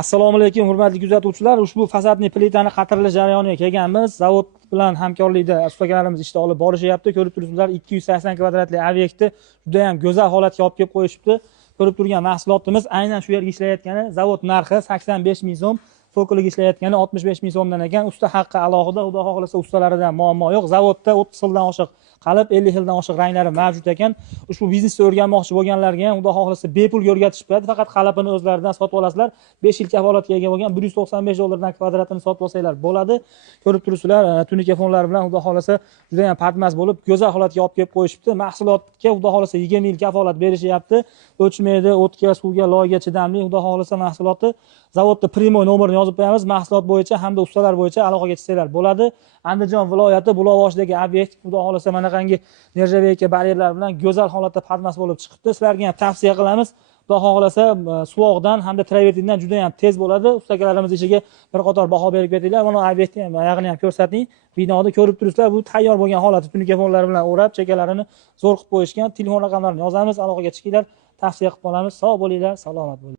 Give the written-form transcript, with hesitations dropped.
Assalomu alaykum hurmatli kuzatuvchilar. Ushbu fasadni plitani qatirlash jarayoniga kelganmiz. Zavod bilan hamkorlikda ustalarimiz ishda olib borishyapti. Ko'rib turibsizlar, 280 kvadratli obyektni juda ham go'zal holatga olib kelib qo'yishibdi. Ko'rib turgan mahsulotimiz aynan shu yerga ishlayotgani zavod narxi 85 ming so'm, fokuliga ishlayotgani 65 ming so'mdan ekan. Usta haqqi alohida, xudo xohlasa ustalaridan muammo yo'q. Zavodda 30 yildan oshiq qalib 50 yildan oshiq ranglari mavjud ekan. Ushbu biznesni o'rganmoqchi bo'lganlarga ham xudo xohlasa bepul o'rgatishib beradi. Faqat qalabini o'zlaridan sotib olasizlar. 5 yil kafolatga ega bo'lgan 195 dollardan kvadratini sotib olsanglar bo'ladi. Ko'rib turibsizlar, tunika fonlari bilan xudo xohlasa juda ham patmas bo'lib, go'zal holatga olib kelib qo'yishibdi. Mahsulotga xudo xohlasa 20 yil kafolat berishyapti. O'chmaydi, o'tga, suvga, loyga chidamli, xudo xohlasa mahsuloti zavodda primoy nomerini yozib qo'yamiz. Mahsulot bo'yicha hamda ustalar bo'yicha aloqaga chiqsanglar bo'ladi. Andijon viloyati Bulovojdagi obyekt xudo xohlasa manaqangi nержавейка baryerlar bilan go'zal holatda patmas bo'lib chiqibdi. Sizlarga ham tavsiya qilamiz. Xudo xohlasa suvoqdan hamda travertindan juda ham tez bo'ladi. Ustalarimiz ishiga bir qator baho berib ketinglar. Mana obyektni ham oyog'ini ham ko'rsating. Binoda ko'rib turibsizlar, bu tayyor bo'lgan holati tunika fonlari bilan o'rab, chekalarini zo'r qilib qo'yishgan. Telefon raqamlarini yozamiz, aloqaga chiqinglar. Tavsiya qilib qolamiz. Sog' bo'linglar, salomat bo'ling.